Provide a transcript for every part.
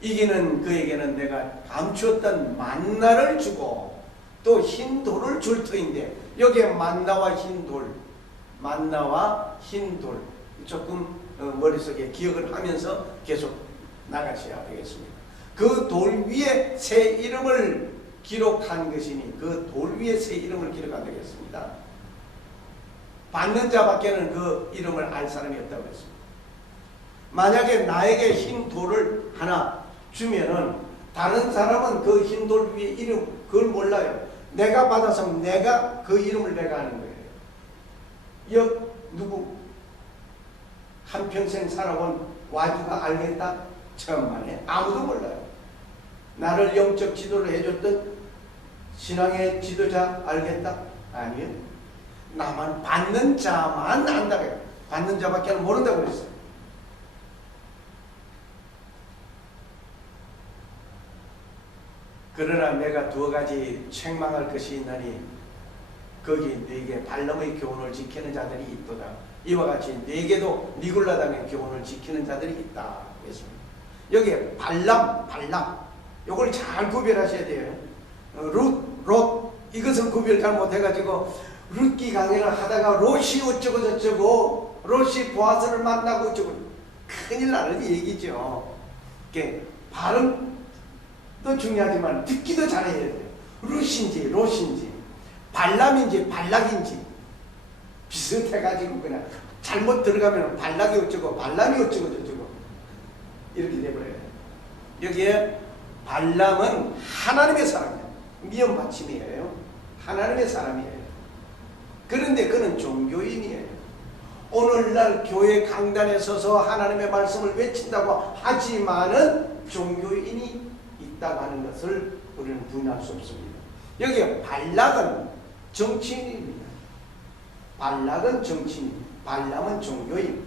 이기는 그에게는 내가 감추었던 만나를 주고 또 흰 돌을 줄 터인데, 여기에 만나와 흰 돌, 만나와 흰 돌 조금 머릿속에 기억을 하면서 계속 나가셔야 되겠습니다. 그 돌 위에 새 이름을 기록한 것이니 그 돌 위에 새 이름을 기록한 되겠습니다. 받는 자밖에는 그 이름을 알 사람이 없다고 했습니다. 만약에 나에게 흰 돌을 하나 주면은 다른 사람은 그 흰 돌 위에 이름 그걸 몰라요. 내가 받아서 내가 그 이름을 내가 하는 거예요. 누구 한평생 살아온 와주가 알겠다? 천만에 아무도 몰라요. 나를 영적 지도를 해줬던 신앙의 지도자 알겠다? 아니요. 나만 받는 자만 안다고 해요. 받는 자밖에 모른다고 그랬어요. 그러나 내가 두 가지 책망할 것이 있나니 거기 네게 발람의 교훈을 지키는 자들이 있도다. 이와 같이 네게도 니골라당의 교훈을 지키는 자들이 있다. 그랬습니다. 여기에 발람 요걸 잘 구별하셔야 돼요. 롯 이것은 구별 잘 못해가지고 룻기 강의를 하다가 롯이 어쩌고 저쩌고 롯이 보아스를 만나고 어쩌고 큰일 나는 얘기죠. 발음도 중요하지만 듣기도 잘해야 돼요. 룻인지 롯인지 발람인지 발락인지 비슷해가지고 그냥 잘못 들어가면 발락이 어쩌고 발람이 어쩌고 저쩌고 이렇게 돼버려요. 여기에 발람은 하나님의 사람이에요. 미연받침이에요. 하나님의 사람이에요. 그런데 그는 종교인이에요. 오늘날 교회 강단에 서서 하나님의 말씀을 외친다고 하지만은 종교인이 있다고 하는 것을 우리는 부인할 수 없습니다. 여기에 발락은 정치인입니다. 발락은 정치인, 발람은 종교인.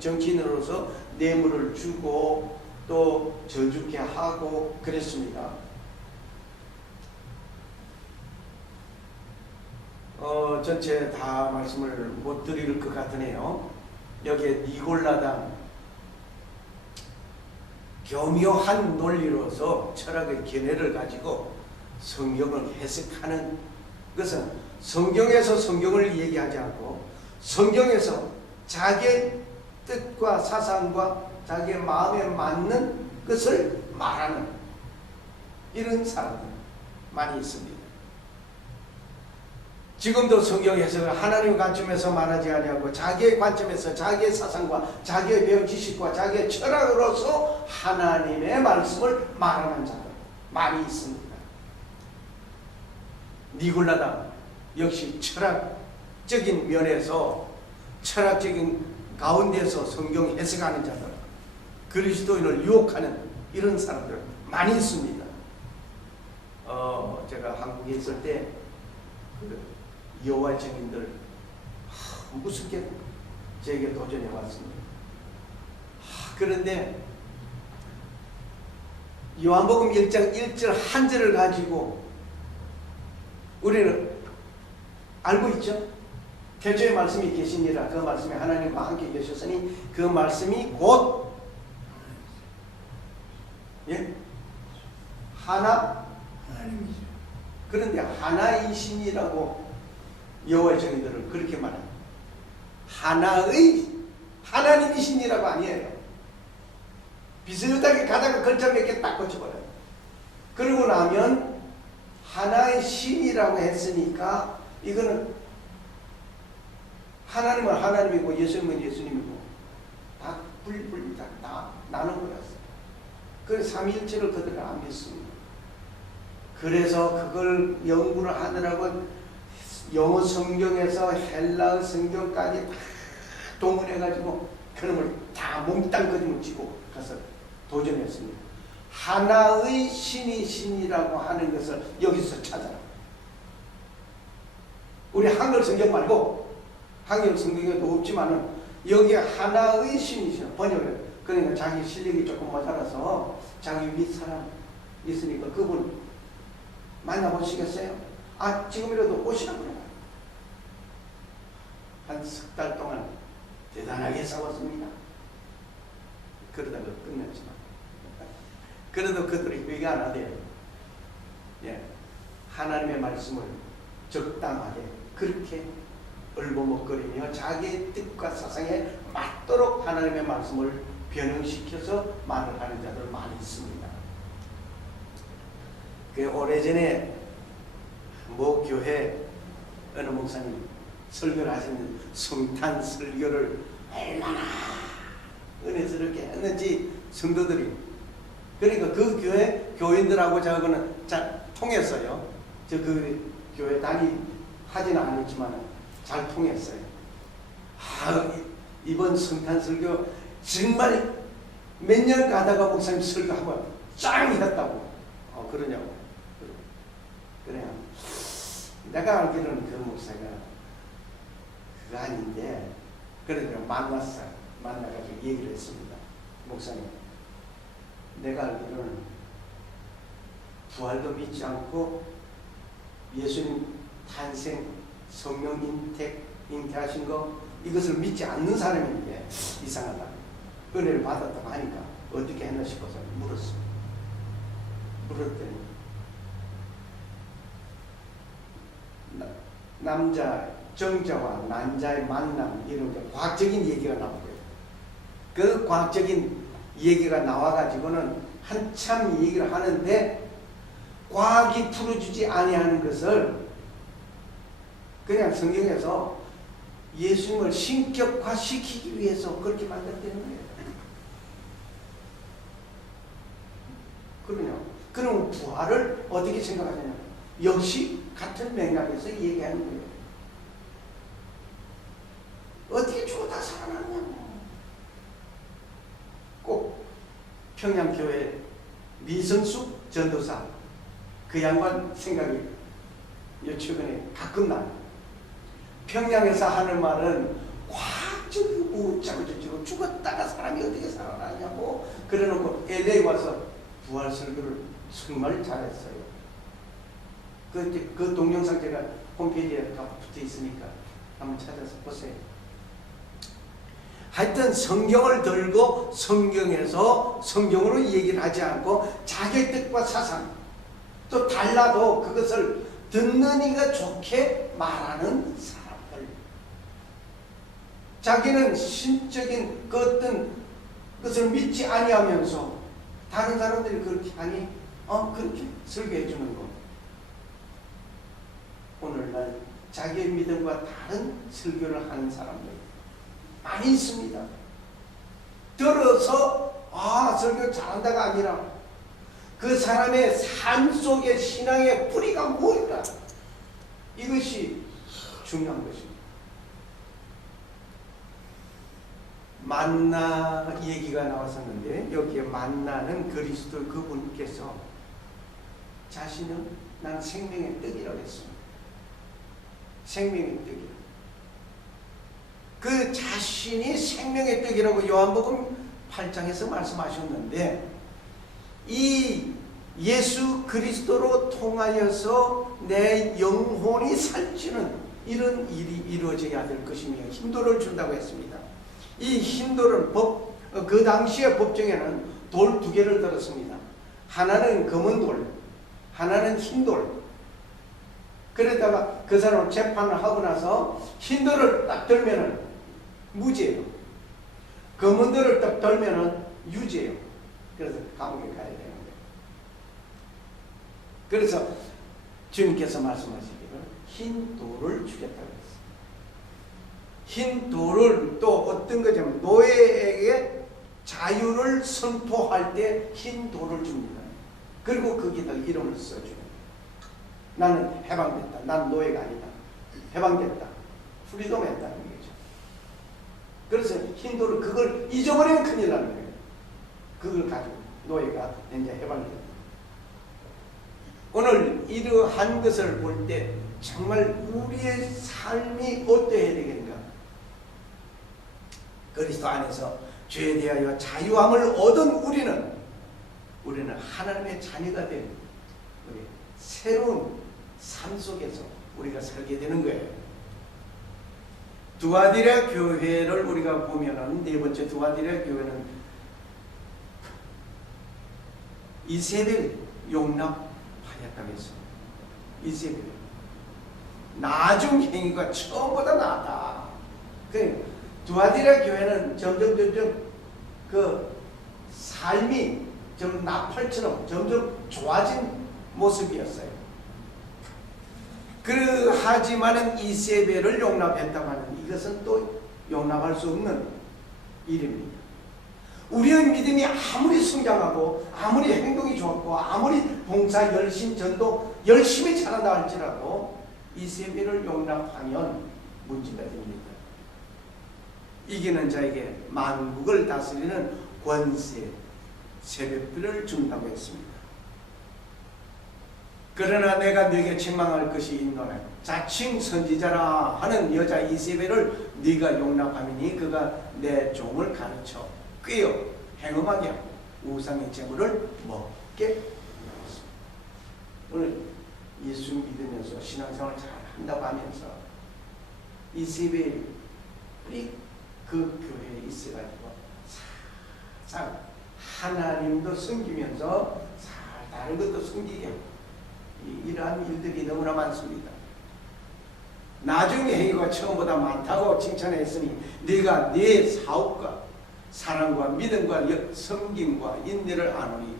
정치인으로서 뇌물을 주고 또 저주케 하고 그랬습니다. 전체 다 말씀을 못 드릴 것 같으네요. 여기에 니골라당 교묘한 논리로서 철학의 견해를 가지고 성경을 해석하는 것은 성경에서 성경을 얘기하지 않고 성경에서 자기의 뜻과 사상과 자기의 마음에 맞는 것을 말하는 이런 사람들 많이 있습니다. 지금도 성경 해석을 하나님의 관점에서 말하지 아니하고 자기의 관점에서 자기의 사상과 자기의 배운 지식과 자기의 철학으로서 하나님의 말씀을 말하는 자들 많이 있습니다. 니골라당 역시 철학적인 면에서 철학적인 가운데서 성경 해석하는 자들, 그리스도인을 유혹하는 이런 사람들 많이 있습니다. 제가 한국에 있을 때 여호와의 증인들 무섭게 제게 도전해 왔습니다. 그런데 요한복음 1장 1절 한 절을 가지고 우리는 알고 있죠? 태초에 말씀이 계시니라. 그 말씀이 하나님과 함께 계셨으니 그 말씀이 곧 하나님이죠. 그런데 하나이신이라고 여호와의 증인들은 그렇게 말합니다. 하나님이신이라고 아니에요. 비슷하게 가다가 글자 몇 개 딱 고쳐버려요. 그러고 나면 하나의 신이라고 했으니까 이거는 하나님은 하나님이고 예수님은 예수님이고 다 분리 다 나눈 거였어요. 그래서 삼위일체를 그들은 안 믿습니다. 그래서 그걸 연구를 하느라고 영어 성경에서 헬라어 성경까지 다 동원해가지고 그놈을 다 몽땅 그림을 치고 가서 도전했습니다. 하나의 신이 신이라고 하는 것을 여기서 찾아라. 우리 한글 성경 말고 한글 성경에도 없지만은 여기에 하나의 신이시여 번역을. 그러니까 자기 실력이 조금 모자라서 자기 윗사람 있으니까 그분 만나보시겠어요? 지금이라도 오시라고요. 한 석 달 동안 대단하게 싸웠습니다. 그러다가 끝났지만 그래도 그들이 회개 안 하대요. 예. 하나님의 말씀을 적당하게 그렇게 얼버먹거리며 자기의 뜻과 사상에 맞도록 하나님의 말씀을 변형시켜서 말을 하는 자들 많이 있습니다. 그 오래전에 모 교회 어느 목사님 설교를 하시는 성탄 설교를 얼마나 은혜스럽게 했는지 성도들이, 그러니까 그 교회 교인들하고 저하고는 잘 통했어요. 저 그 교회 하지는 않았지만 잘 통했어요. 이번 성탄 설교 정말 몇 년 가다가 목사님 설교하고 짱이었다고. 그러냐고. 그래요. 내가 알기로는 그 목사가 그거 아닌데, 그래도 만나가지고 얘기를 했습니다. 목사님, 내가 알기로는 부활도 믿지 않고 예수님 탄생, 성령 잉태하신 거 이것을 믿지 않는 사람인데 이상하다. 은혜를 받았다고 하니까 어떻게 했나 싶어서 물었습니다. 물었더니 남자, 정자와 난자의 만남 이런 게 과학적인 얘기가 나오고요. 그 과학적인 얘기가 나와가지고는 한참 얘기를 하는데 과학이 풀어주지 아니하는 것을 그냥 성경에서 예수님을 신격화시키기 위해서 그렇게 만들었다는 거예요. 그러냐? 그럼 부활을 어떻게 생각하느냐? 역시 같은 맥락에서 얘기하는 거예요. 어떻게 죽었다 살아나느냐고. 꼭 평양교회 미성숙 전도사 그 양반 생각이 요 최근에 가끔 나요. 평양에서 하는 말은 과학적이고 어쩌고 죽었다가 사람이 어떻게 살아나냐고 그래놓고 LA 와서 부활 설교를 정말 잘했어요. 그 동영상 제가 홈페이지에 붙어 있으니까 한번 찾아서 보세요. 하여튼 성경을 들고 성경에서 성경으로 얘기를 하지 않고 자기 뜻과 사상 또 달라도 그것을 듣는 이가 좋게 말하는 사람들, 자기는 신적인 그 어떤 것을 믿지 아니하면서 다른 사람들이 그렇게 하니 그렇게 설교해 주는 거. 오늘날 자기의 믿음과 다른 설교를 하는 사람들 많이 있습니다. 들어서 설교 잘한다가 아니라 그 사람의 삶 속의 신앙의 뿌리가 뭘까? 이것이 중요한 것입니다. 만나 얘기가 나왔었는데 여기에 만나는 그리스도 그분께서 자신은 난 생명의 떡이라고 했습니다. 생명의 떡이라. 그 자신이 생명의 떡이라고 요한복음 8장에서 말씀하셨는데 이 예수 그리스도로 통하여서 내 영혼이 살찌는 이런 일이 이루어져야 될 것이며 힘도를 준다고 했습니다. 이 힘도는 그 당시의 법정에는 돌 두 개를 들었습니다. 하나는 검은 돌, 하나는 흰 돌. 그러다가 그 사람을 재판을 하고 나서 흰 돌을 딱 들면은 무죄예요. 검은 돌을 딱 들면은 유죄예요. 그래서 감옥에 가야 되는 거예요. 그래서 주님께서 말씀하시기를 흰 돌을 주겠다고 했어요. 흰 돌을 또 어떤 거냐면 노예에게 자유를 선포할 때 흰 돌을 줍니다. 그리고 거기다 이름을 써줘요. 나는 해방됐다. 난 노예가 아니다. 해방됐다. 프리덤했다는 얘기죠. 그래서 흰 돌을 그걸 잊어버리면 큰일 나는 거예요. 그걸 가지고 노예가 이제 해방됐다. 오늘 이러한 것을 볼 때 정말 우리의 삶이 어떠해야 되겠는가? 그리스도 안에서 죄에 대하여 자유함을 얻은 우리는 하나님의 자녀가 된 우리 새로운 삶 속에서 우리가 살게 되는 거예요. 두아디라 교회를 우리가 보면은 네 번째 두아디라 교회는 이세벨 용납하였다고 했어. 이세벨 나중 행위가 처음보다 나았다. 그 두아디라 교회는 점점 그 삶이 좀 나팔처럼 점점 좋아진 모습이었어요. 하지만은 이세벨을 용납했다마는 이것은 또 용납할 수 없는 일입니다. 우리의 믿음이 아무리 성장하고 아무리 행동이 좋고 아무리 봉사 열심 전도 열심히 잘한다 할지라도 이세벨을 용납하면 문제가 됩니다. 이기는 자에게 만국을 다스리는 권세 새벽비를 준다고 했습니다. 그러나 내가 네게 책망할 것이 있노라. 자칭 선지자라 하는 여자 이세벨을 네가 용납하미니 그가 내 종을 가르쳐 꾀어 행음하게 하고 우상의 재물을 먹게 하였습니다. 오늘 예수 믿으면서 신앙생활을 잘 한다고 하면서 이세벨이 그 교회에 있어가지고 잘 하나님도 섬기면서 잘 다른 것도 섬기게 하고 이러한 일들이 너무나 많습니다. 나중에 행위가 처음보다 많다고 칭찬했으니 네가 네 사업과 사랑과 믿음과 섬김과 인내를 아노니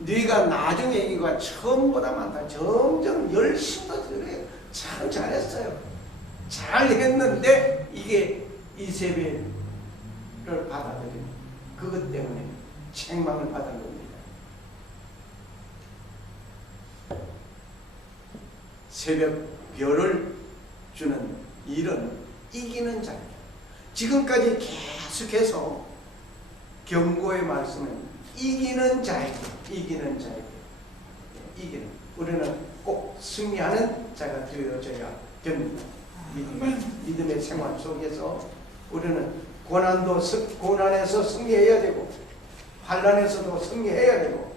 네가 나중에 행위가 처음보다 많다. 점점 열심히 그래. 참 잘했어요. 잘했는데 이게 이세벨을 받아들이는 그것 때문에 책망을 받은 겁니다. 새벽 별을 주는 일은 이기는 자입니다. 지금까지 계속해서 경고의 말씀은 이기는 자에게 이기는 우리는 꼭 승리하는 자가 되어져야 됩니다. 믿음의 생활 속에서 우리는 고난에서 승리해야 되고 환난에서도 승리해야 되고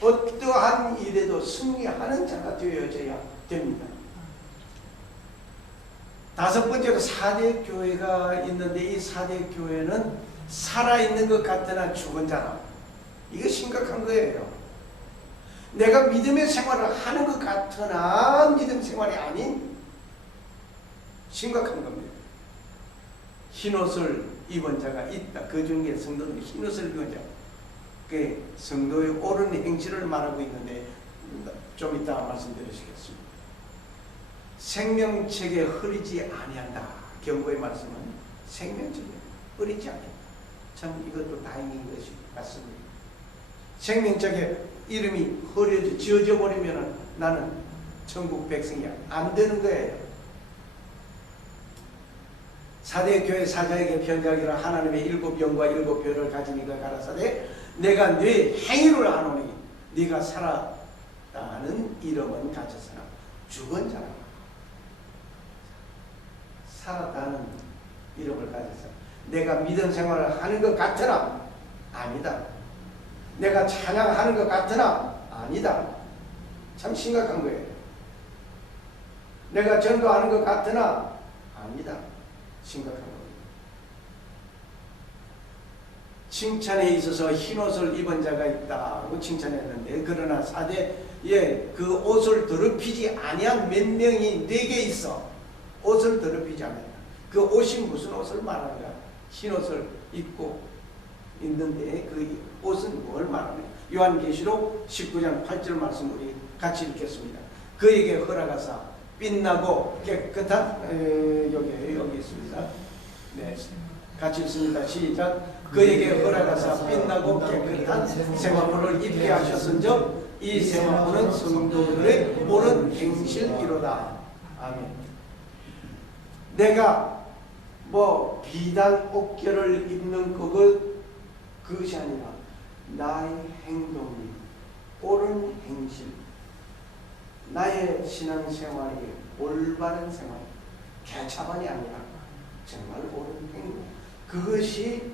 어떠한 일에도 승리하는 자가 되어져야 됩니다. 다섯 번째로 4대 교회가 있는데 이 4대 교회는 살아있는 것 같으나 죽은 자라. 이거 심각한 거예요. 내가 믿음의 생활을 하는 것 같으나 믿음 생활이 아닌 심각한 겁니다. 흰옷을 입은 자가 있다. 그 중에 성도들이 흰옷을 입은 자. 그 성도의 옳은 행실을 말하고 있는데 좀 이따 말씀드리겠습니다. 생명책에 흐리지 아니한다. 경고의 말씀은 생명책에 흐리지 아니한다. 참 이것도 다행인 것이 같습니다. 생명책에 이름이 흐려져 지어져 버리면 나는 천국 백성이 안 되는 거예요. 4대 교회 사자에게 편지하기를 하나님의 7영과 7별을 가진 이가 가라사대 내가 네 행위를 아노니 네가 살았다는 이름은 가졌으나 죽은 자라. 살았다는 이름을 가졌어. 내가 믿음 생활을 하는 것 같으나 아니다. 내가 찬양하는 것 같으나 아니다. 참 심각한 거예요. 내가 전도하는 것 같으나 아니다. 심각한 겁니다. 칭찬에 있어서 흰옷을 입은 자가 있다고 칭찬했는데 그러나 4대에 그 옷을 더럽히지 아니한 몇 명이 내게 있어. 옷을 더럽히지 않았다. 그 옷이 무슨 옷을 말하는가? 흰옷을 입고 있는데 그 옷은 뭘 말합니까? 요한계시록 19장 8절 말씀 우리 같이 읽겠습니다. 그에게 허락하사 빛나고 깨끗한 여기 있습니다. 네, 같이 읽습니다. 시작. 그에게 허락하사 빛나고 깨끗한 세마포를 입게 하셨은즉 이 세마포는 성도들의 옳은 행실이로다. 아멘. 내가 비단 옷결을 입는 그것이 아니라 나의 행동이 옳은 행실, 나의 신앙생활이 올바른 생활, 개차반이 아니라 정말 옳은 행동, 그것이